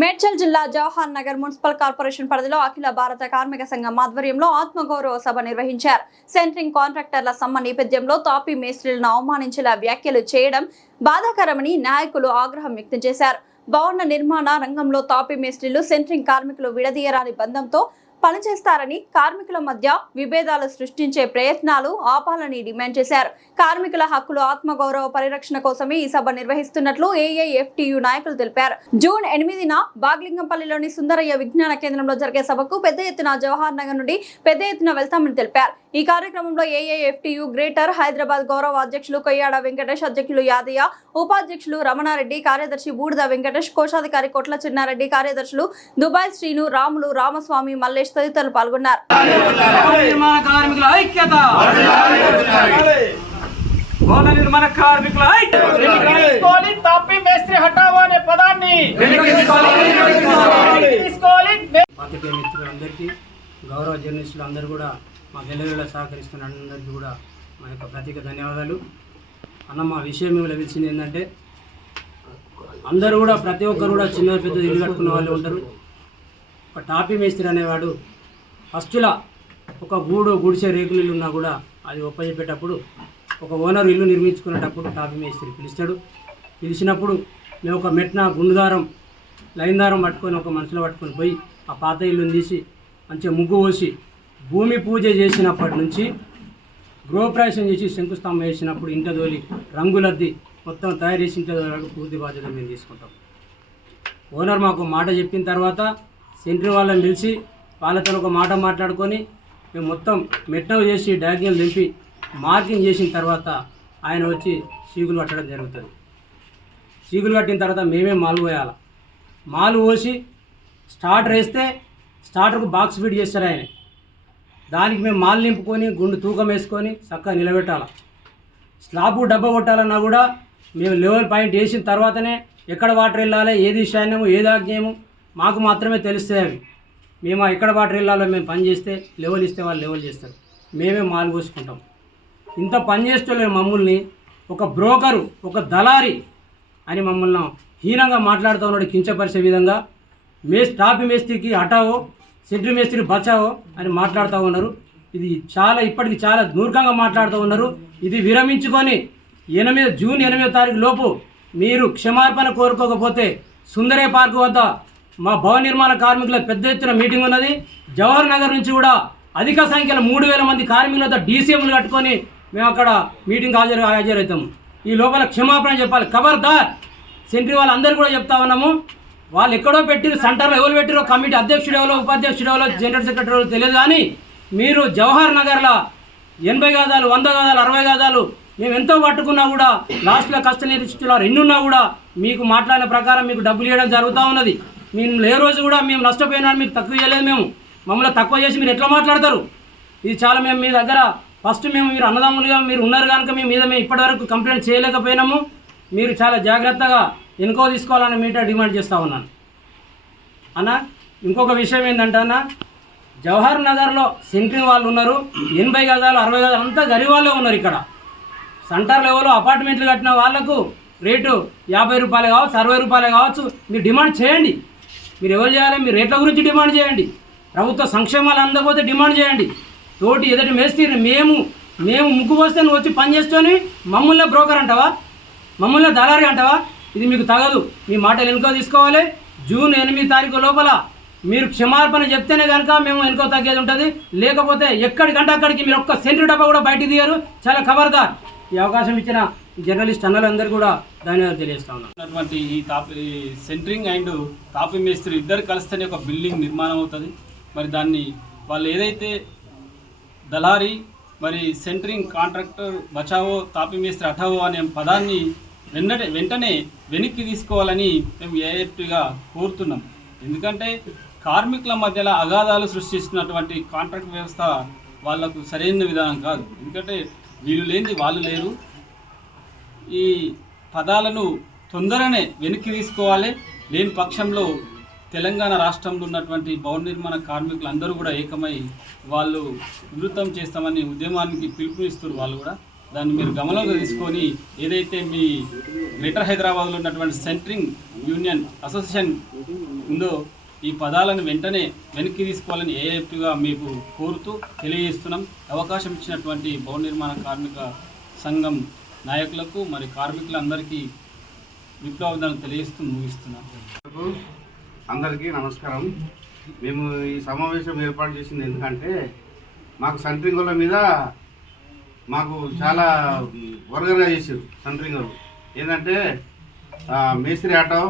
మేడ్చల్ జిల్లా Jawahar Nagar municipal corporation పరిధిలో అఖిల భారత కార్మిక సంఘం ఆధ్వర్యంలో ఆత్మగౌరవ సభ నిర్వహించారు. సెంట్రింగ్ కాంట్రాక్టర్ల సమ్మె నేపథ్యంలో తాపీ మేస్త్రీలను అవమానించేలా వ్యాఖ్యలు చేయడం బాధాకరమని నాయకులు ఆగ్రహం వ్యక్తం చేశారు. భవన నిర్మాణ రంగంలో తాపీ మేస్త్రీలు సెంట్రింగ్ కార్మికులు విడదీయరాని బంధంతో పనిచేస్తారని, కార్మికుల మధ్య విభేదాలు సృష్టించే ప్రయత్నాలు ఆపాలని డిమాండ్ చేశారు. కార్మికుల హక్కులు, ఆత్మగౌరవ పరిరక్షణ కోసమే ఈ సభ నిర్వహిస్తున్నట్లు ఏఐఎఫ్టియు నాయకులు తెలిపారు. జూన్ 8న బాగ్లింగంపల్లిలోని సుందరయ్య విజ్ఞాన కేంద్రంలో జరిగే సభకు పెద్ద ఎత్తున జవహర్ నగర్ నుండి పెద్ద ఎత్తున వెళ్తామని తెలిపారు. ఈ కార్యక్రమంలో ఏఐఎఫ్టియు గ్రేటర్ హైదరాబాద్ గౌరవ అధ్యక్షులు కొయ్యాడ వెంకటేష్, అధ్యక్షులు యాదయ్య, ఉపాధ్యక్షులు రమణారెడ్డి, కార్యదర్శి బూడిద వెంకటేష్, కోశాధికారి కొట్ల చిన్నారెడ్డి, కార్యదర్శులు దుబాయ్ శ్రీను, రాములు, రామస్వామి, మల్లేష్ తదితరులు పాల్గొన్నారు. గౌరవ జర్నలిస్టులు అందరూ కూడా మా గెలవేళ సహకరిస్తున్న అందరికీ కూడా మా యొక్క ప్రత్యేక ధన్యవాదాలు. అన్న, మా విషయం మేము లభించింది ఏంటంటే, అందరూ కూడా ప్రతి ఒక్కరు కూడా చిన్న పెద్ద ఇల్లు కట్టుకున్న వాళ్ళు ఉంటారు. ఒక టాపీ మేస్త్రి అనేవాడు ఫస్టులా ఒక గుడిసే రేకులు ఇల్లు ఉన్నా కూడా అది ఒప్పచెప్పేటప్పుడు ఒక ఓనర్ ఇల్లు నిర్మించుకునేటప్పుడు టాపీ మేస్త్రి పిలుస్తాడు. పిలిచినప్పుడు మేము ఒక మెట్న గుండుదారం లైన్ దారం పట్టుకొని ఒక మనుషులు పట్టుకొని పోయి ఆ పాత ఇల్లుని తీసి మంచిగా ముగ్గు పోసి భూమి పూజ చేసినప్పటి నుంచి గృహప్రవేశం చేసి శంకుస్థాపన వేసినప్పుడు ఇంట దోలి రంగులద్ది మొత్తం తయారు చేసి ఇంట వరకు పూర్తి బాధ్యత మేము తీసుకుంటాం. ఓనర్ మాకు మాట చెప్పిన తర్వాత సెంట్రీ వాళ్ళని పిలిచి వాళ్ళతో ఒక మాట మాట్లాడుకొని మేము మొత్తం మెట్నవ్ చేసి డాగ్యాలు దింపి మార్కింగ్ చేసిన తర్వాత ఆయన వచ్చి సీగులు కట్టడం జరుగుతుంది. సీగులు కట్టిన తర్వాత మేమే మాలు పోయాలి. మాలు పోసి స్టార్టర్ వేస్తే స్టార్టర్కు బాక్స్ ఫిట్ చేస్తారు ఆయన. దానికి మేము మాలు నింపుకొని గుండు తూకం వేసుకొని చక్కగా నిలబెట్టాలి. స్లాబు డబ్బా కొట్టాలన్నా కూడా మేము లెవెల్ పాయింట్ వేసిన తర్వాతనే ఎక్కడ వాటర్ వెళ్ళాలి, ఏది ఈశాన్యము ఏది ఆగ్నేయము మాకు మాత్రమే తెలుస్తాయి. అవి మేము ఎక్కడ వాటర్ వెళ్ళాలో మేము పని చేస్తే లెవెల్ ఇస్తే వాళ్ళు లెవెల్ చేస్తారు. మేమే మాలు పోసుకుంటాం. ఇంత పని చేస్తలేరు మమ్మల్ని ఒక బ్రోకరు, ఒక దళారి అని మమ్మల్ని హీనంగా మాట్లాడుతూ ఉన్నాడు, కించపరిచే విధంగా. టాపీ మేస్త్రికి హటావో, సెంట్రీ మేస్త్రి బచావో అని మాట్లాడుతూ ఉన్నారు. ఇది ఇప్పటికి చాలా మూర్ఖంగా మాట్లాడుతూ ఉన్నారు. ఇది విరమించుకొని జూన్ 8వ తారీఖు లోపు మీరు క్షమాపణ కోరుకోకపోతే సుందరయ్య పార్క్ వద్ద మా భవన నిర్మాణ కార్మికుల పెద్ద ఎత్తున మీటింగ్ ఉన్నది. జవహర్ నగర్ నుంచి కూడా అధిక సంఖ్యలో 3000 మంది కార్మికులతో డీసీఎంలు కట్టుకొని మేము అక్కడ మీటింగ్ హాజరవుతాము. ఈ లోపల క్షమాపణ చెప్పాలి. ఖబర్దార్ సెంట్రీ వాళ్ళందరూ కూడా చెప్తా ఉన్నాము. వాళ్ళు ఎక్కడో పెట్టిరు, సెంటర్లో ఎవరు పెట్టిరో, కమిటీ అధ్యక్షుడు ఎవరో, ఉపాధ్యక్షుడు ఎవరో, జనరల్ సెక్రటరీ ఎవరో తెలియదు. కానీ మీరు జవహర్ నగర్లో 80 గజాలు, 100 గజాలు, 60 గజాలు మేము ఎంతో పట్టుకున్నా కూడా లాస్ట్లో కష్ట నిరీక్షిస్తున్నారు. ఎన్నున్నా కూడా మీకు మాట్లాడిన ప్రకారం మీకు డబ్బులు ఇవ్వడం జరుగుతూ ఉన్నది. మేము ఏ రోజు కూడా మేము నష్టపోయినా మీకు తక్కువ చేయలేదు. మేము మమ్మల్ని తక్కువ చేసి మీరు ఎట్లా మాట్లాడతారు? ఇది చాలా మేము మీ దగ్గర ఫస్ట్ మీరు అన్నదమ్ములుగా మీరు ఉన్నారు కనుక మేము ఇప్పటివరకు కంప్లైంట్ చేయలేకపోయినాము. మీరు చాలా జాగ్రత్తగా ఎన్కో తీసుకోవాలని మీట డిమాండ్ చేస్తూ ఉన్నాను. అన్న, ఇంకొక విషయం ఏంటంటే అన్న, జవహర్ నగర్లో సెంట్రింగ్ వాళ్ళు ఉన్నారు. 80 గజాలు, 60 గజాలు అంతా గరీబ్ వాళ్ళే ఉన్నారు. ఇక్కడ సెంటర్ లెవెల్లో అపార్ట్మెంట్లు కట్టిన వాళ్ళకు రేటు 50 రూపాయలు కావచ్చు, 60 రూపాయలు కావచ్చు. మీరు డిమాండ్ చేయండి. మీరు ఎవరు చేయాలి? మీరు రేట్ల గురించి డిమాండ్ చేయండి. ప్రభుత్వ సంక్షేమాలు అందకపోతే డిమాండ్ చేయండి. తోటి ఎదుటి మేస్త్రి మేము ముగ్గు పోస్తే నువ్వు వచ్చి పని చేసుకొని మమ్మల్ని బ్రోకర్ అంటావా, మమ్మల్ని దళారి అంటావా? ఇది మీకు తగదు. మీ మాటలు ఎన్నికో తీసుకోవాలి. జూన్ 8వ తారీఖు లోపల మీరు క్షమాపణ చెప్తేనే కనుక మేము ఎన్నికో తగ్గేది ఉంటుంది. లేకపోతే ఎక్కడికంటే అక్కడికి మీరు ఒక్క సెంట్రీ డబ్బా కూడా బయటికి తీయరు. చాలా ఖబర్దార్. ఈ అవకాశం ఇచ్చిన జర్నలిస్ట్ అన్నలందరూ కూడా ధన్యవాదాలు తెలియజేస్తా ఉన్నాను. ఈ సెంట్రింగ్ అండ్ తాపీ మేస్త్రి ఇద్దరు కలిస్తేనే ఒక బిల్డింగ్ నిర్మాణం అవుతుంది. మరి దాన్ని వాళ్ళు ఏదైతే దళారీ మరి సెంట్రింగ్ కాంట్రాక్టర్ బచావో, తాపీ మేస్త్రి హఠావో అనే పదాన్ని వెంటనే వెనక్కి తీసుకోవాలని మేము ఏఎఫ్టీగా కోరుతున్నాం. ఎందుకంటే కార్మికుల మధ్యలో అగాధాలు సృష్టిస్తున్నటువంటి కాంట్రాక్ట్ వ్యవస్థ వాళ్లకు సరైన విధానం కాదు. ఎందుకంటే వీళ్ళు లేనిది వాళ్ళు లేరు. ఈ పదాలను తొందరనే వెనక్కి తీసుకోవాలి. లేని పక్షంలో తెలంగాణ రాష్ట్రంలో ఉన్నటువంటి భవన నిర్మాణ కార్మికులు అందరూ కూడా ఏకమై వాళ్ళు వివృతం చేస్తామని ఉద్యమానికి పిలుపునిస్తారు. వాళ్ళు కూడా దాన్ని మీరు గమనంలో తీసుకొని ఏదైతే మీ గ్రేటర్ హైదరాబాద్లో ఉన్నటువంటి సెంట్రింగ్ యూనియన్ అసోసియేషన్ ఉందో ఈ పదాలను వెంటనే వెనక్కి తీసుకోవాలని ఏఐఎఫ్గా మీకు కోరుతూ తెలియజేస్తున్నాం. అవకాశం ఇచ్చినటువంటి భవన నిర్మాణ కార్మిక సంఘం నాయకులకు మరి కార్మికులందరికీ విప్లవాలను తెలియజేస్తూ ముగిస్తున్నాం. అందరికీ నమస్కారం. మేము ఈ సమావేశం ఏర్పాటు చేసింది ఎందుకంటే మాకు సెంట్రింగ్ వాళ్ళ మీద మాకు చాలా వర్గర్గా చేసారు. సెంట్రింగ్ వాళ్ళు ఏంటంటే మేస్త్రి ఆటో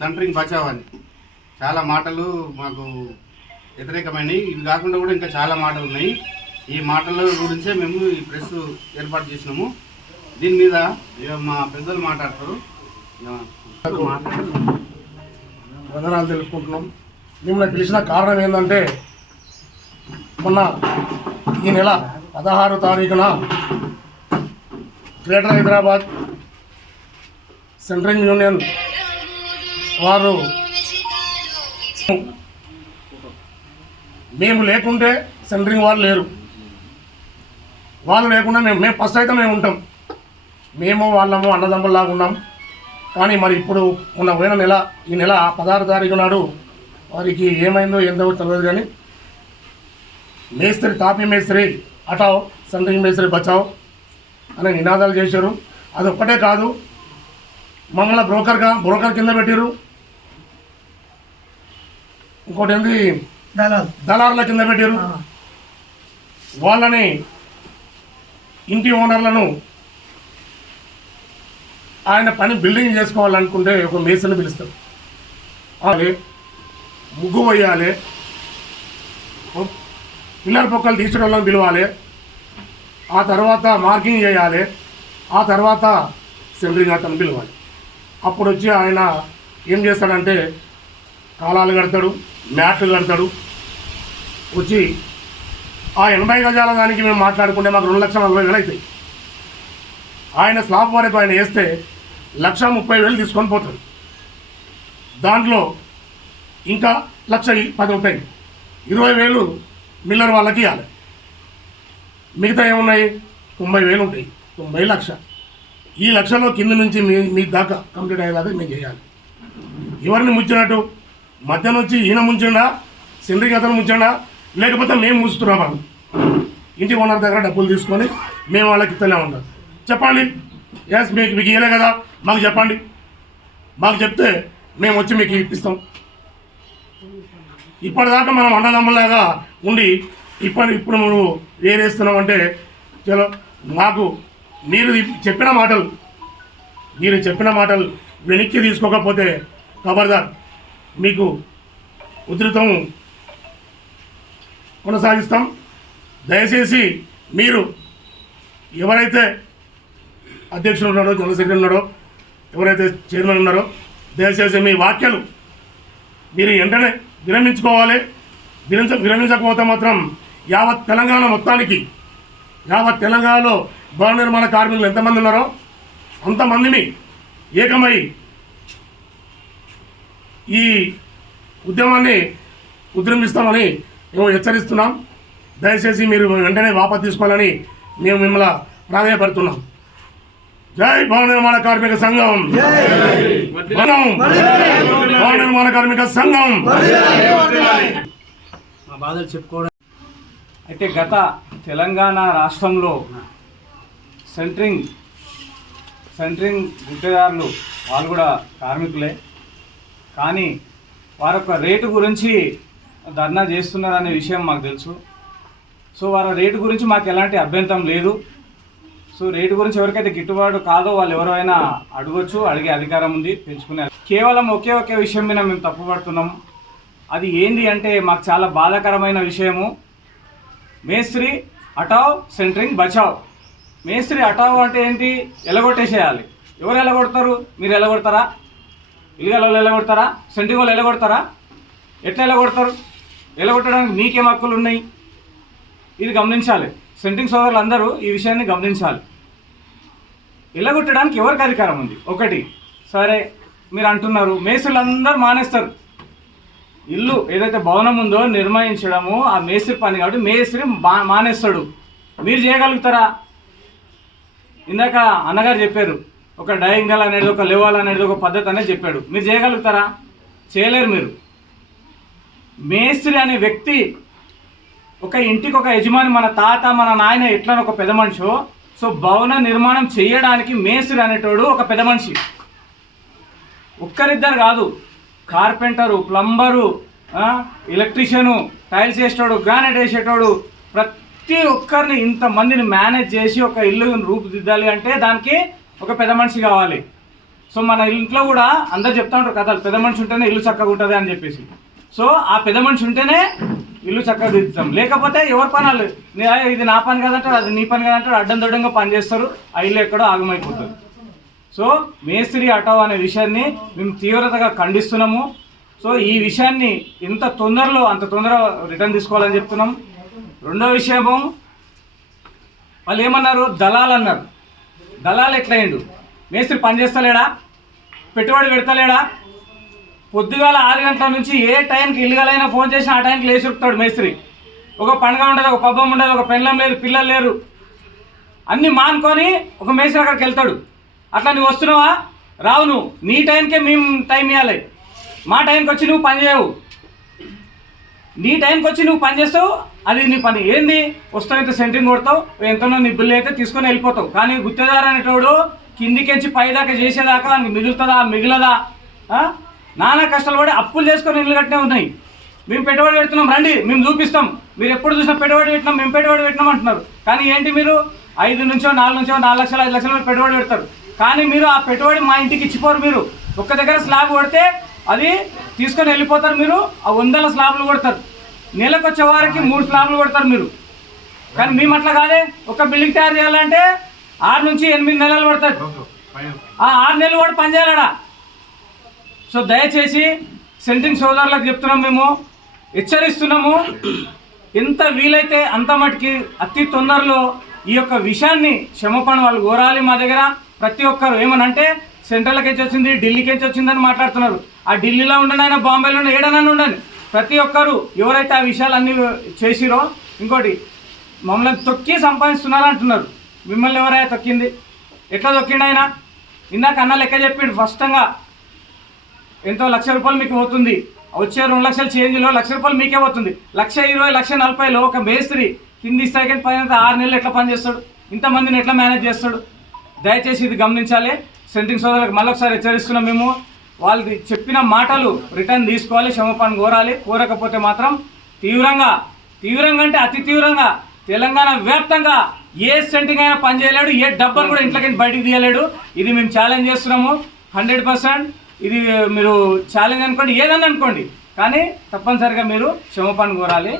సెంట్రింగ్ బచావ్ అని చాలా మాటలు మాకు వ్యతిరేకమైనవి. ఇవి కాకుండా కూడా ఇంకా చాలా మాటలు ఉన్నాయి. ఈ మాటల గురించే మేము ఈ ప్రెస్ ఏర్పాటు చేసినాము. దీని మీద మా పెద్దలు మాట్లాడతారు. వందనాలు తెలుసుకుంటున్నాం. మిమ్మల్ని పిలిచిన కారణం ఏంటంటే మొన్న ఈ నెల 16వ తారీఖున గ్రేటర్ హైదరాబాద్ సెంట్రింగ్ యూనియన్ వారు మేము లేకుంటే సెంట్రింగ్ వాళ్ళు లేరు, వాళ్ళు లేకుండా మేము ఫస్ట్ అయితే మేము ఉంటాం. మేము వాళ్ళము అన్నదమ్ముల్లాగా ఉన్నాం. కానీ మరి ఇప్పుడు ఉన్న పోయిన నెల ఈ నెల 16వ తారీఖు నాడు వారికి ఏమైందో ఏందో తెలియదు కానీ మేస్త్రి తాపీ మేస్త్రి హటావ్ సెంట్రింగ్ మేస్త్రి బచావ్ అనే నినాదాలు చేశారు. అది ఒక్కటే కాదు, మమ్మల్ని బ్రోకర్ కింద పెట్టారు. ఇంకోటి ఏంది దళారుల కింద పెట్టారు. వాళ్ళని ఇంటి ఓనర్లను ఆయన పని బిల్డింగ్ చేసుకోవాలనుకుంటే ఒక మేస్త్రిని పిలుస్తారు. అలాగే ముగ్గు వేయాలి, పిల్లర్ పొక్కలు తీసుకోవడం పిలవాలి, ఆ తర్వాత మార్కింగ్ చేయాలి, ఆ తర్వాత సెంట్రింగ్ అతను పిలవాలి. అప్పుడు వచ్చి ఆయన ఏం చేస్తాడంటే కాలాలు కడతాడు, మ్యాట్లు కడతాడు. వచ్చి ఆ 80 గజాల దానికి మేము మాట్లాడుకుంటే మాకు 2,40,000 అవుతాయి. ఆయన స్లాబ్ వరకు ఆయన వేస్తే 1,30,000 తీసుకొని పోతాడు. దాంట్లో ఇంకా 1,10,000 ఉంటాయి. 20,000 మిల్లర్ వాళ్ళకి ఇవ్వాలి. మిగతా ఏమున్నాయి 90,000 ఉంటాయి. 90 లక్ష. ఈ లక్షలో కింద నుంచి మీ దాకా కంప్లీట్ అయ్యేదాకా మేము చేయాలి. ఎవరిని ముంచినట్టు మధ్య నుంచి ఈయన ముంచిండా, సెంట్రింగ్ అతను ముంచండా, లేకపోతే మేము ముంచుతున్నామా? ఇంటి ఓనర్ దగ్గర డబ్బులు తీసుకొని మేము వాళ్ళకి ఇస్తూనే ఉంటాం. చెప్పండి, ఎస్ మీకు ఇవ్వలే కదా, మాకు చెప్పండి. మాకు చెప్తే మేము వచ్చి మీకు ఇప్పిస్తాం. ఇప్పటిదాకా మనం అన్నదమ్ములాగా ఉండి ఇప్పుడు నువ్వు వేరేస్తున్నామంటే చలో మాకు మీరు చెప్పిన మాటలు వెనక్కి తీసుకోకపోతే ఖబర్దార్ మీకు ఉధృతం కొనసాగిస్తాం. దయచేసి మీరు ఎవరైతే అధ్యక్షుడు ఉన్నాడో, జనరల్ సెక్రటరీ ఉన్నాడో, ఎవరైతే చైర్మన్ ఉన్నారో దయచేసి మీ వ్యాఖ్యలు మీరు వెంటనే విరమించుకోవాలి. విరమించకపోతే మాత్రం యావత్ తెలంగాణ మొత్తానికి, యావత్ తెలంగాణలో భవన నిర్మాణ కార్మికులు ఎంతమంది ఉన్నారో అంతమందిని ఏకమై ఈ ఉద్యమాన్ని ఉద్యమిస్తామని మేము హెచ్చరిస్తున్నాం. దయచేసి మీరు వెంటనే వాపసు తీసుకోవాలని మేము మిమ్మల్ని ప్రాధాన్యపడుతున్నాం. జై భవన నిర్మాణ కార్మిక సంఘం, భవన నిర్మాణ కార్మిక సంఘం. మా బాధలు చెప్పుకోవడం. అయితే గత తెలంగాణ రాష్ట్రంలో సెంట్రింగ్ గుట్టేదారులు వాళ్ళు కూడా కార్మికులే, కానీ వారి యొక్క రేటు గురించి ధర్నా చేస్తున్నారనే విషయం మాకు తెలుసు. సో వారి రేటు గురించి మాకు ఎలాంటి అభ్యంతరం లేదు. సో రేటు గురించి ఎవరికైతే గిట్టుబాటు కాదో వాళ్ళు ఎవరైనా అడగొచ్చు, అడిగే అధికారం ఉంది, పెంచుకునే. కేవలం ఒకే విషయం మీద మేము తప్పుపడుతున్నాం. అది ఏంది అంటే మాకు చాలా బాధాకరమైన విషయము. మేస్త్రి హటావ్ సెంట్రింగ్ బచావ్. మేస్త్రి హటావ్ అంటే ఏంటి? ఎలగొట్టేసేయాలి. ఎవరు ఎలగొడతారు? మీరు ఎలగొడతారా? ఇల్లుగల వాళ్ళు ఎలగొడతారా? సెంట్రింగ్ వాళ్ళు ఎలగొడతారా? ఎట్లా ఎలగొడతారు? ఎలగొట్టడానికి మీకేం హక్కులు ఉన్నాయి? ఇది గమనించాలి. సెంట్రింగ్ సోదరులు అందరూ ఈ విషయాన్ని గమనించాలి. ఎలగొట్టడానికి ఎవరికి అధికారం ఉంది? ఒకటి. సరే మీరు అంటున్నారు మేస్త్రులు అందరూ మానేస్తారు. ఇల్లు ఏదైతే భవనం ఉందో నిర్మించడము ఆ మేస్త్రి పని, కాబట్టి మేస్త్రి మానేస్తాడు. మీరు చేయగలుగుతారా? ఇందాక అన్నగారు చెప్పారు, ఒక డయాంగల్ అనేది, ఒక లెవెల్ అనేది, ఒక పద్ధతి అనేది చెప్పాడు. మీరు చేయగలుగుతారా? చేయలేరు మీరు. మేస్త్రి అనే వ్యక్తి ఒక ఇంటికి ఒక యజమాని, మన తాత మన నాయన ఎట్లా ఒక పెద్ద మనిషో, సో భవన నిర్మాణం చేయడానికి మేస్త్రి అనేటోడు ఒక పెద్ద మనిషి. ఒక్కరిద్దరు కాదు, కార్పెంటరు, ప్లంబరు, ఎలక్ట్రీషియను, టైల్స్ వేసేటోడు, గ్రానైట్ వేసేటోడు, ప్రతి ఒక్కరిని ఇంతమందిని మేనేజ్ చేసి ఒక ఇల్లు రూపుదిద్దాలి అంటే దానికి ఒక పెద్ద మనిషి కావాలి. సో మన ఇంట్లో కూడా అందరు చెప్తా ఉంటారు కథలు, పెద్ద మనిషి ఉంటేనే ఇల్లు చక్కగా ఉంటుంది అని చెప్పేసి. సో ఆ పెద్ద మనిషి ఉంటేనే ఇల్లు చక్కగా దిద్దుతాం. లేకపోతే ఎవరి పనాలు, ఇది నా పని కదంటారు, అది నీ పని కదంటారు, అడ్డం దొడ్డంగా పని చేస్తారు, ఆ ఇల్లు ఎక్కడో ఆగమైపోతుంది. సో మేస్త్రి హఠావ్ అనే విషయాన్ని మేము తీవ్రతగా ఖండిస్తున్నాము. సో ఈ విషయాన్ని ఎంత తొందరలో అంత తొందరగా రిటర్న్ తీసుకోవాలని చెప్తున్నాం. రెండో విషయము, వాళ్ళు ఏమన్నారు, దళాలు అన్నారు. దళాలు ఎట్లయిండు? మేస్త్రి పని చేస్తలేడా? పెట్టుబడి పెడతలేడా? పొద్దుగాల 6 గంటల నుంచి ఏ టైంకి ఇల్లుగలైనా ఫోన్ చేసి ఆ టైంకి లేచి ఉరుకుతాడు మేస్త్రి. ఒక పండుగ ఉండదు, ఒక పబ్బం ఉండదు, ఒక పెళ్ళం లేదు, పిల్లలు లేరు, అన్నీ మానుకొని ఒక మేస్త్రి అక్కడికి వెళ్తాడు. అట్లా నువ్వు వస్తున్నావా? రావు. నువ్వు నీ టైంకే మేము టైం ఇవ్వాలి. మా టైంకి వచ్చి నువ్వు పని చేయవు. నీ టైంకి వచ్చి నువ్వు పని చేస్తావు, అది నీ పని. ఏంది? వస్తావు, ఇంత సెంట్రింగ్ కొడతావు, ఎంతనో నీ బిల్లు అయితే తీసుకొని వెళ్ళిపోతావు. కానీ గుత్తేదారు అనేటోడు కిందికించి పైదాకా చేసేదాకా వానికి మిగులుతుందా మిగిలదా? నానా కష్టాలు పడి అప్పులు చేసుకొని ఇల్లు కట్టినే ఉన్నాయి. మేము పెట్టుబడి పెడుతున్నాం, రండి మేము చూపిస్తాం, మీరు ఎప్పుడు చూసినా పెట్టుబడి పెట్టినాం, మేము పెట్టుబడి పెట్టినాం అంటున్నారు. కానీ ఏంటి, మీరు 5 నుంచో 4 నుంచో 4 లక్షలు 5 లక్షలు మీరు పెట్టుబడి పెడతారు. కానీ మీరు ఆ పెట్టుబడి మా ఇంటికి ఇచ్చిపోరు. మీరు ఒక్క దగ్గర స్లాబ్ కొడితే అది తీసుకొని వెళ్ళిపోతారు. మీరు ఆ 100 స్లాబ్లు కొడతారు. నెలకు వచ్చే వారికి 3 స్లాబ్లు కొడతారు మీరు. కానీ మేము అట్లా కాదే. ఒక బిల్డింగ్ తయారు చేయాలంటే 6 నుంచి 8 నెలలు పడుతుంది. ఆ 6 నెలలు కూడా పని చేయాలడా. సో దయచేసి సెంట్రింగ్ సోదరులకు చెప్తున్నాం, మేము హెచ్చరిస్తున్నాము, ఎంత వీలైతే అంత మటుకి అతి తొందరలో ఈ యొక్క విషయాన్ని క్షమాపణ వాళ్ళు కోరాలి. మా దగ్గర ప్రతి ఒక్కరు ఏమనంటే సెంట్రల్కి వచ్చింది, ఢిల్లీకి వచ్చిందని మాట్లాడుతున్నారు. ఆ ఢిల్లీలో ఉండండి, ఆయన బాంబేలో ఏడనని ఉండండి, ప్రతి ఒక్కరు ఎవరైతే ఆ విషయాలన్నీ చేసిరో, ఇంకోటి మమ్మల్ని తొక్కి సంపాదిస్తున్నారు అంటున్నారు. మిమ్మల్ని ఎవరైనా తొక్కింది? ఎట్లా తొక్కిండు ఆయన? ఇందాక అన్న లెక్క చెప్పిండు. ఫస్ట్గా ఎంతో ₹1,00,000 మీకు పోతుంది, వచ్చే 2 లక్షల చేంజ్లో ₹1,00,000 మీకే పోతుంది. 1,20,000 1,40,000 ఒక మేస్త్రి కింది స్థాయికి పైన 6 నెలలు ఎట్లా పని చేస్తాడు? ఇంతమందిని ఎట్లా మేనేజ్ చేస్తాడు? దయచేసి ఇది గమనించాలి. సెంట్రింగ్ సోదరులకు మళ్ళొకసారి హెచ్చరిస్తున్నాం. మేము వాళ్ళు చెప్పిన మాటలు రిటర్న్ తీసుకోవాలి, క్షమాపణ కోరాలి. కోరకపోతే మాత్రం తీవ్రంగా అంటే అతి తీవ్రంగా తెలంగాణ వ్యాప్తంగా ఏ సెంట్రింగ్ అయినా పని చేయలేడు, ఏ డబ్బను కూడా ఇంట్లోకి బయటికి తీయలేడు. ఇది మేము ఛాలెంజ్ చేస్తున్నాము 100%. ఇది మీరు ఛాలెంజ్ అనుకోండి, ఏదన్నా అనుకోండి, కానీ తప్పనిసరిగా మీరు క్షమాపణ కోరాలి.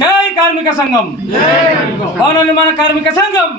జై కార్మిక సంఘం, భవన నిర్మాణ కార్మిక సంఘం.